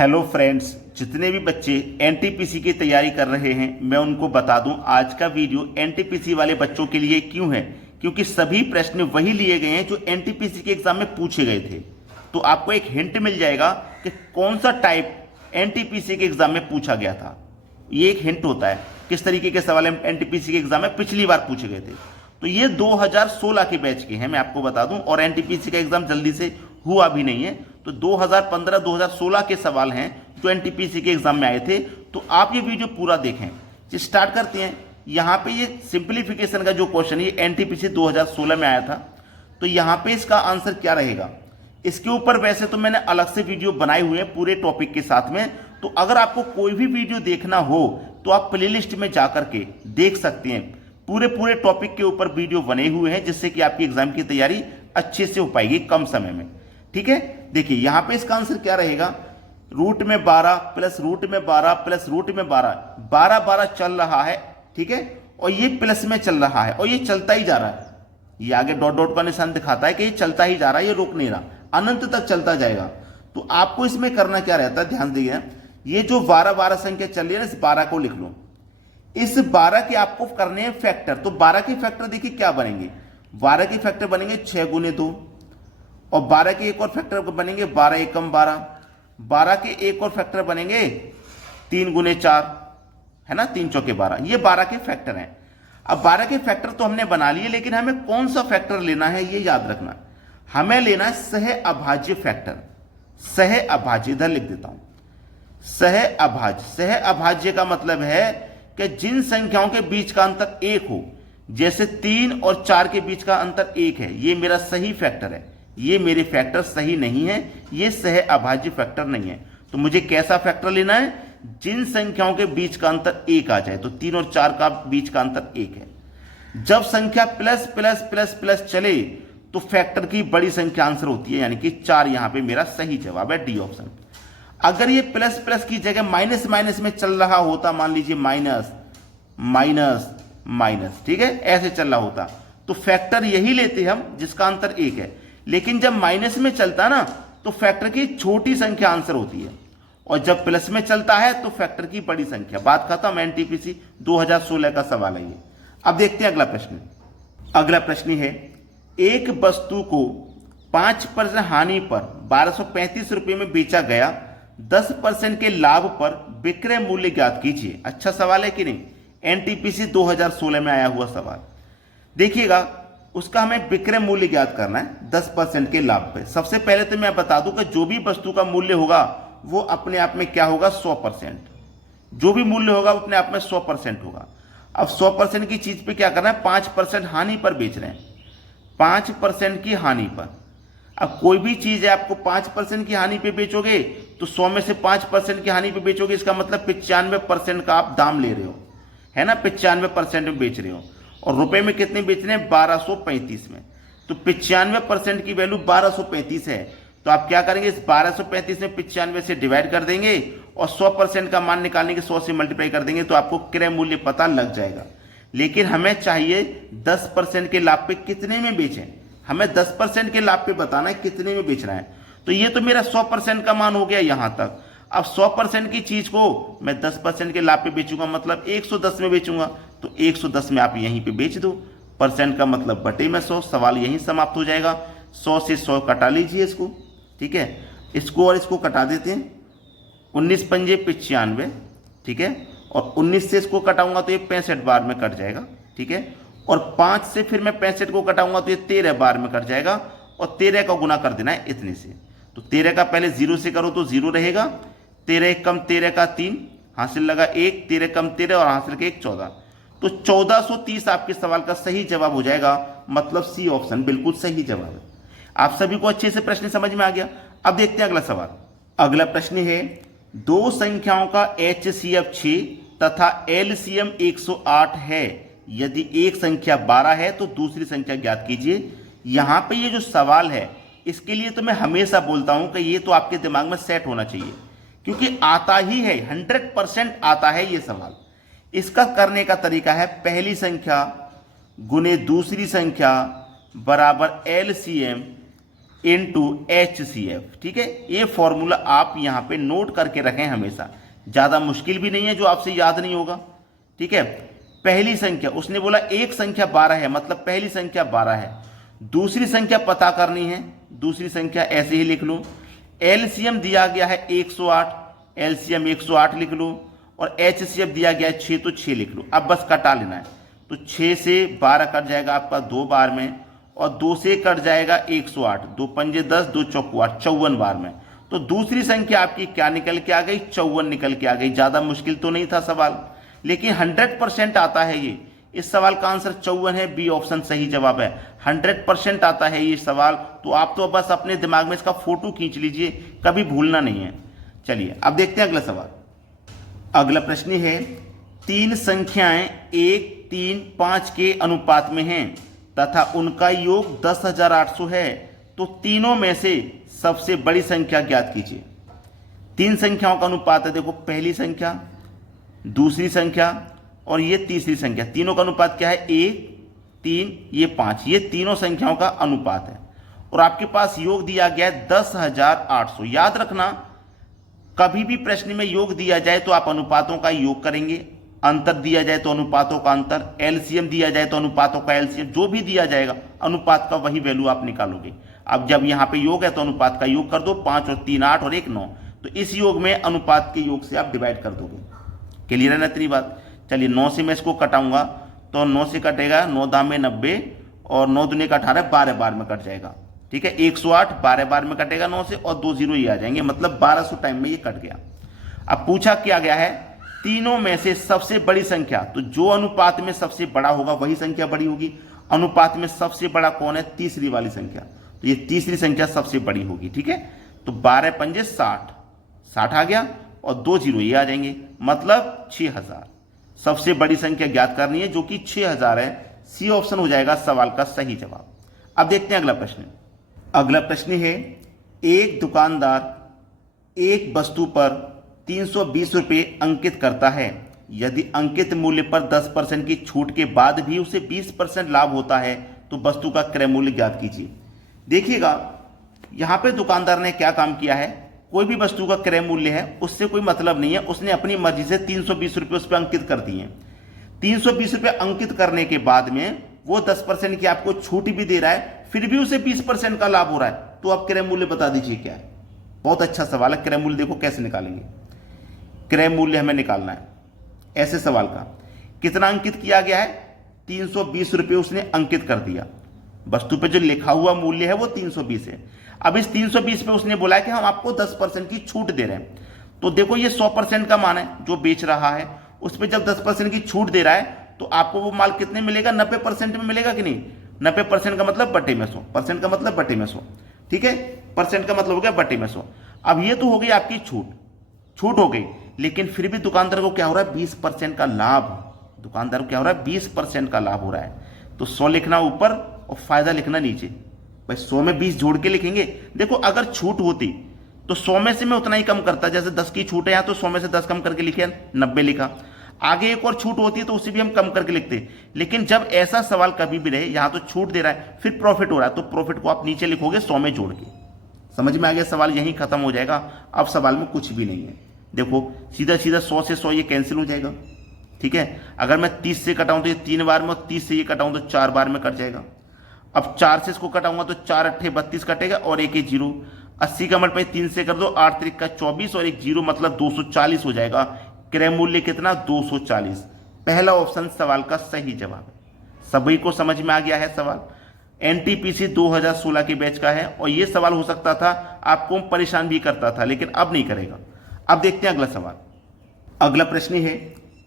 Hello friends, जितने भी बच्चे एनटीपीसी की तैयारी कर रहे हैं मैं उनको बता दूं आज का वीडियो एनटीपीसी वाले बच्चों के लिए क्यों है। क्योंकि सभी प्रश्न वही लिए गए हैं जो एनटीपीसी के एग्जाम में पूछे गए थे। तो आपको एक हिंट मिल जाएगा कि कौन सा टाइप एनटीपीसी के एग्जाम में पूछा गया था। ये एक हिंट होता है किस तरीके के सवाल एनटीपीसी के एग्जाम में पिछली बार पूछे गए थे। तो ये 2016 के बैच के हैं, मैं आपको बता दूं, और एनटीपीसी का एग्जाम जल्दी से हुआ भी नहीं है। तो 2015-2016 के सवाल हैं जो एनटीपीसी के एग्जाम में आए थे। तो आप ये वीडियो पूरा देखें। स्टार्ट करते हैं। यहाँ पे ये सिंप्लीफिकेशन का जो क्वेश्चन है ये एनटीपीसी 2016 में आया था। तो यहाँ पे इसका आंसर क्या रहेगा, इसके ऊपर वैसे तो मैंने अलग से वीडियो बनाए हुए हैं पूरे टॉपिक के साथ में। तो अगर आपको कोई भी वीडियो देखना हो तो आप प्लेलिस्ट में जाकर के देख सकते हैं। पूरे टॉपिक के ऊपर वीडियो बने हुए हैं जिससे कि आपकी एग्जाम की तैयारी अच्छे से हो पाएगी कम समय में। ठीक है, देखिए यहां पे इसका आंसर क्या रहेगा। रूट में 12 प्लस रूट में 12 प्लस रूट में 12, 12 चल रहा है। ठीक है, और ये प्लस में चल रहा है और ये चलता ही जा रहा है। ये आगे डॉट डॉट का निशान दिखाता है कि ये चलता ही जा रहा है, ये रुक नहीं रहा, अनंत तक चलता जाएगा। तो आपको इसमें करना क्या रहता है, ध्यान दीजिए। ये जो 12 संख्या चल रही है ना, इस 12 को लिख लो। इस 12 के आपको करने हैं फैक्टर। तो 12 के फैक्टर देखिए क्या बनेंगे। 12 के फैक्टर बनेंगे 6 गुने 2, और 12 के एक और फैक्टर बनेंगे 12 एकम 12। 12 के एक और फैक्टर बनेंगे 3 गुने 4, है ना, 3 चौके 12। ये 12 के फैक्टर हैं। अब 12 के फैक्टर तो हमने बना लिए, लेकिन हमें कौन सा फैक्टर लेना है ये याद रखना। हमें लेना है सह अभाज्य फैक्टर। सह अभाज्य इधर लिख देता हूं। सह अभाज्य, सह अभाज्य का मतलब है कि जिन संख्याओं के बीच का अंतर 1 हो, जैसे 3 और 4 के बीच का अंतर 1 है, ये मेरा सही फैक्टर है। ये मेरे फैक्टर सही नहीं है, ये सह अभाज्य फैक्टर नहीं है। तो मुझे कैसा फैक्टर लेना है, जिन संख्याओं के बीच का अंतर 1 आ जाए। तो 3 और 4 का बीच का अंतर 1 है। जब संख्या प्लस प्लस प्लस प्लस चले तो फैक्टर की बड़ी संख्या आंसर होती है, यानी कि 4 यहां पे मेरा सही जवाब है, डी ऑप्शन। अगर ये प्लस प्लस की जगह माइनस माइनस में चल रहा होता, मान लीजिए माइनस माइनस माइनस, ठीक है, ऐसे चल रहा होता, तो फैक्टर यही लेते हम जिसका अंतर 1 है। लेकिन जब माइनस में चलता ना तो फैक्टर की छोटी संख्या आंसर होती है, और जब प्लस में चलता है तो फैक्टर की बड़ी संख्या। बात खत्म। एनटीपीसी 2016 का सवाल है ये। अब देखते हैं अगला प्रश्न। अगला प्रश्न है, एक वस्तु को 5% हानि पर 1235 रुपये में बेचा गया, 10% के लाभ पर विक्रय मूल्य ज्ञात कीजिए। अच्छा सवाल है कि नहीं, एनटीपीसी 2016 में आया हुआ सवाल। देखिएगा, उसका हमें विक्रय मूल्य ज्ञात करना है 10% के लाभ पे। सबसे पहले तो मैं बता दूं कि जो भी वस्तु का मूल्य होगा वो अपने आप में क्या होगा, 100%। जो भी मूल्य होगा वो अपने आप में 100% होगा। अब 100% की चीज पे क्या करना है, 5% हानि पर बेच रहे हैं, 5% की हानि पर। अब कोई भी चीज है, आपको 5% की हानि पे बेचोगे तो 100 में से 5% की हानि पे बेचोगे, इसका मतलब 95% का आप दाम ले रहे हो, है ना, 95% में बेच रहे हो। और रुपए में कितने बेच रहे हैं, 1235 में। तो 95% की वैल्यू 1235 है। तो आप क्या करेंगे, इस 1235 में 95 से डिवाइड कर देंगे और 100% का मान निकालने के 100 से मल्टीप्लाई कर देंगे, तो आपको क्रय मूल्य पता लग जाएगा। लेकिन हमें चाहिए 10% के लाभ पे कितने में बेचें। हमें 10% के लाभ पे बताना है कितने में बेचना है। तो ये तो मेरा 100% का मान हो गया यहां तक। अब 100% की चीज को मैं 10% के लाभ पे बेचूंगा, मतलब 110 में बेचूंगा। तो 110 में आप यहीं पे बेच दो। परसेंट का मतलब बटे में 100। सवाल यहीं समाप्त हो जाएगा। 100 से 100 कटा लीजिए इसको, ठीक है, इसको और इसको कटा देते हैं। 19 पंजे 95, ठीक है, और 19 से इसको कटाऊंगा तो ये 65 बार में कट जाएगा, ठीक है। और 5 से फिर मैं 65 को कटाऊंगा तो ये 13 बार में कट जाएगा, और 13 का गुना कर देना है इतने से। तो 13 का पहले 0 से करो तो 0 रहेगा। 13 कम 13 का 3, हासिल लगा 1, 13 कम 13 और हासिल के 1 14। तो 1430 आपके सवाल का सही जवाब हो जाएगा, मतलब सी ऑप्शन बिल्कुल सही जवाब है। आप सभी को अच्छे से प्रश्न समझ में आ गया। अब देखते हैं अगला सवाल। अगला प्रश्न है, दो संख्याओं का HCF 6 तथा LCM 108 है। यदि एक संख्या 12 है तो दूसरी संख्या ज्ञात कीजिए। यहां पे ये जो सवाल है, इसके लिए तो मैं हमेशा बोलता हूं कि ये तो आपके दिमाग में सेट होना चाहिए, क्योंकि आता ही है, 100% आता है ये सवाल। इसका करने का तरीका है, पहली संख्या गुने दूसरी संख्या बराबर LCM इंटू HCF। ठीक है, ये फॉर्मूला आप यहाँ पे नोट करके रखें हमेशा, ज़्यादा मुश्किल भी नहीं है जो आपसे याद नहीं होगा। ठीक है, पहली संख्या उसने बोला एक संख्या 12 है, मतलब पहली संख्या 12 है। दूसरी संख्या पता करनी है, दूसरी संख्या ऐसे ही लिख लो। एलसीएम दिया गया है 108, एलसीएम 108 लिख लो, और HCF दिया गया है 6, तो 6 लिख लो। अब बस कटा लेना है, तो 6 से 12 कट जाएगा आपका 2 बार में, और 2 से कट जाएगा 108, 2 पंजे 10, 2 चौको 8, 54 बार में। तो दूसरी संख्या आपकी क्या निकल के आ गई? 54 निकल के आ गई। ज़्यादा मुश्किल तो नहीं था सवाल, लेकिन 100% आता है ये। इस सवाल का आंसर 54 है, बी ऑप्शन सही जवाब है। 100% आता है ये सवाल, तो आप तो बस अपने दिमाग में इसका फोटो खींच लीजिए, कभी भूलना नहीं है। चलिए अब देखते हैं अगला सवाल। अगला प्रश्न है, तीन संख्याएं 1, 3, 5 के अनुपात में हैं तथा उनका योग 10,800 है, तो तीनों में से सबसे बड़ी संख्या ज्ञात कीजिए। तीन संख्याओं का अनुपात है, देखो पहली संख्या, दूसरी संख्या और ये तीसरी संख्या। तीनों का अनुपात क्या है? 1, 3, ये 5, ये तीनों संख्याओं का अनुपात है। और आपके पास योग दिया गया है 10,800। याद रखना, कभी भी प्रश्न में योग दिया जाए तो आप अनुपातों का योग करेंगे, अंतर दिया जाए तो अनुपातों का अंतर, एलसीएम दिया जाए तो अनुपातों का एलसीएम, जो भी दिया जाएगा अनुपात का वही वैल्यू आप निकालोगे। अब जब यहाँ पे योग है तो अनुपात का योग कर दो, 5 और 3 8 और 1 9, तो इस योग में अनुपात के योग से आप डिवाइड कर दोगे। क्लियर है ना इतनी बात? चलिए 9 से मैं इसको कटाऊंगा, तो 9 से कटेगा 9 दाम में 90, और 9 दूने का 18, 12 बार में कट जाएगा। ठीक है, 108 12 बार में कटेगा 9 से, और 2 जीरो ये आ जाएंगे, मतलब 1200 टाइम में ये कट गया। अब पूछा क्या गया है, तीनों में से सबसे बड़ी संख्या, तो जो अनुपात में सबसे बड़ा होगा वही संख्या बड़ी होगी। अनुपात में सबसे बड़ा कौन है? तीसरी वाली संख्या, तो ये तीसरी संख्या सबसे बड़ी होगी। ठीक है, तो 12 पंजे 60, 60 आ गया, और 2 जीरो ये आ जाएंगे, मतलब 6000। सबसे बड़ी संख्या ज्ञात करनी है जो कि 6000 है। सी ऑप्शन हो जाएगा सवाल का सही जवाब। अब देखते हैं अगला प्रश्न। अगला प्रश्न है, एक दुकानदार एक वस्तु पर 320 रुपये अंकित करता है। यदि अंकित मूल्य पर 10% की छूट के बाद भी उसे 20% लाभ होता है तो वस्तु का क्रय मूल्य ज्ञात कीजिए। देखिएगा, यहां पे दुकानदार ने क्या काम किया है, कोई भी वस्तु का क्रय मूल्य है उससे कोई मतलब नहीं है, उसने अपनी मर्जी से 320 रुपये उस पर अंकित कर दिए। 320 रुपये अंकित करने के बाद में वो 10% की आपको छूट भी दे रहा है, फिर भी उसे 20% का लाभ हो रहा है, तो आप क्रय मूल्य बता दीजिए क्या है। बहुत अच्छा सवाल है। क्रय मूल्य देखो कैसे निकालेंगे। क्रय मूल्य हमें निकालना है ऐसे सवाल का। कितना अंकित किया गया है? 320 रुपये उसने अंकित कर दिया। वस्तु पे जो लिखा हुआ मूल्य है वो 320 है। अब इस 320 पे उसने बोला है कि हम आपको 10% की छूट दे रहे हैं। तो देखो ये 100% का मान है जो बेच रहा है, उस पर जब 10% की छूट दे रहा है तो आपको वो माल कितने मिलेगा? 90% में मिलेगा कि नहीं? 90% का मतलब बटे में 100%, का मतलब बटे में 100। ठीक है, परसेंट का मतलब हो गया बटे में 100। अब ये तो हो गई आपकी छूट हो गई, लेकिन फिर भी दुकानदार को क्या हो रहा है? 20% का लाभ। दुकानदार को क्या हो रहा है? 20% का लाभ हो रहा है। तो 100 लिखना ऊपर और फायदा लिखना नीचे। भाई 100 में 20 जोड़ के लिखेंगे। देखो अगर छूट होती तो 100 में से मैं उतना ही कम करता, जैसे 10 की छूट है यहाँ, तो 100 में से 10 कम करके लिखे 90 लिखा। आगे एक और छूट होती है तो उसे भी हम कम करके लिखते। लेकिन जब ऐसा सवाल कभी भी रहे, यहाँ तो छूट दे रहा है फिर प्रॉफिट हो रहा है, तो प्रॉफिट को आप नीचे लिखोगे 100 में जोड़ के। समझ में आ गया? सवाल यहीं खत्म हो जाएगा। अब सवाल में कुछ भी नहीं है। देखो सीधा सीधा 100 से 100 ये कैंसिल हो जाएगा। ठीक है, अगर मैं 30 से कटाऊं तो ये 3 बार में, और 30 से ये कटाऊं तो 4 बार में कट जाएगा। अब 4 से इसको कटाऊंगा तो 4 अट्ठे 32 कटेगा, और एक जीरो। 80 का मल्टीप्लाई 3 से कर दो, 8 त्रिक का 24, और एक जीरो, मतलब 240 हो जाएगा। क्रय मूल्य कितना? 240। पहला ऑप्शन सवाल का सही जवाब है। सभी को समझ में आ गया है सवाल? एनटीपीसी 2016 के बैच का है, और यह सवाल हो सकता था आपको परेशान भी करता था, लेकिन अब नहीं करेगा। अब देखते हैं अगला सवाल। अगला प्रश्न है,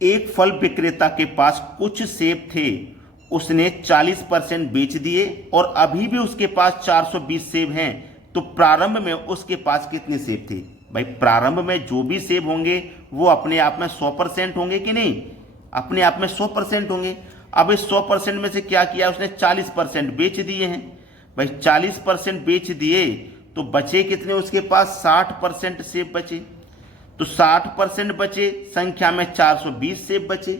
एक फल विक्रेता के पास कुछ सेब थे, उसने 40% बेच दिए और अभी भी उसके पास 420 सेब हैं, तो प्रारंभ में उसके पास कितने सेब थे? भाई प्रारंभ में जो भी सेब होंगे वो अपने आप में 100% होंगे कि नहीं? अपने आप में 100% होंगे। अब इस 100% में से क्या किया उसने? 40% बेच दिए हैं। भाई 40% बेच दिए तो बचे कितने उसके पास? 60% सेब बचे। तो 60% बचे, संख्या में 420 सेब बचे,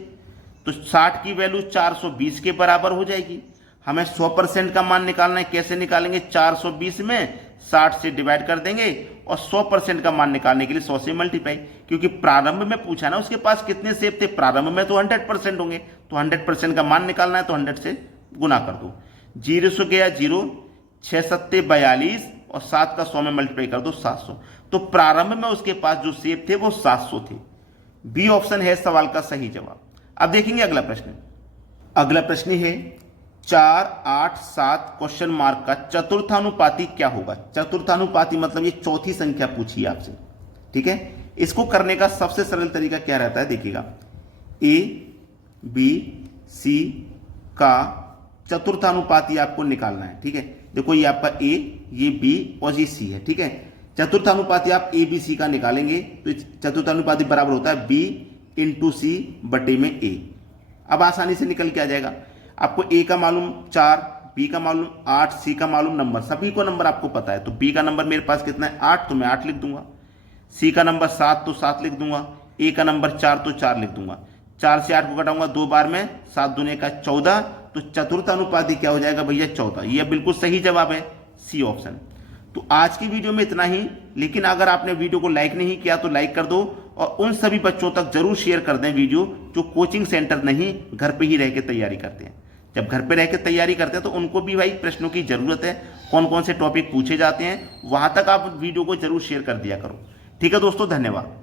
तो 60 की वैल्यू 420 के बराबर हो जाएगी। हमें 100% का मान निकालना है। कैसे निकालेंगे? 420 में 60 से डिवाइड कर देंगे और 100% का मान निकालने के लिए 100 से मल्टीप्लाई, क्योंकि प्रारंभ में पूछा ना उसके पास कितने सेब थे। प्रारंभ में तो 100% होंगे, तो 100% का मान निकालना है तो 100 से गुना कर दो। 0 से गया 0, 6 सत्ते 42 और 7 का 100 में मल्टीप्लाई कर दो 700। तो प्रारंभ में उसके पास जो सेब थे वो 700 थे। बी ऑप्शन है सवाल का सही जवाब। अब देखेंगे अगला प्रश्न। अगला प्रश्न है 4, 8, 7 क्वेश्चन मार्क का चतुर्थानुपाती क्या होगा। चतुर्थानुपाती मतलब ये चौथी संख्या पूछी है आपसे, ठीक है। इसको करने का सबसे सरल तरीका क्या रहता है, देखिएगा। ए बी सी का चतुर्थानुपाती आपको निकालना है, ठीक है। देखो ये आपका ए, ये बी और ये सी है, ठीक है। चतुर्थानुपाती आप ए बी सी का निकालेंगे तो चतुर्थानुपाती बराबर होता है बी इंटू सी बटे में ए। अब आसानी से निकल के आ जाएगा। आपको ए का मालूम 4, बी का मालूम 8, सी का मालूम नंबर, सभी को नंबर आपको पता है। तो बी का नंबर मेरे पास कितना है 8, तो मैं 8 लिख दूंगा। सी का नंबर 7 तो 7 लिख दूंगा। ए का नंबर 4 तो 4 लिख दूंगा। 4 से 8 को घटाऊंगा 2 बार में, 7 दूने का 14। तो चतुर्थानुपाती क्या हो जाएगा भैया 14। यह बिल्कुल सही जवाब है, सी ऑप्शन। तो आज की वीडियो में इतना ही, लेकिन अगर आपने वीडियो को लाइक नहीं किया तो लाइक कर दो और उन सभी बच्चों तक जरूर शेयर कर दें वीडियो जो कोचिंग सेंटर नहीं, घर पे ही रह के तैयारी करते हैं। जब घर पे रह के तैयारी करते हैं तो उनको भी भाई प्रश्नों की जरूरत है, कौन कौन से टॉपिक पूछे जाते हैं, वहां तक आप वीडियो को जरूर शेयर कर दिया करो। ठीक है दोस्तों, धन्यवाद।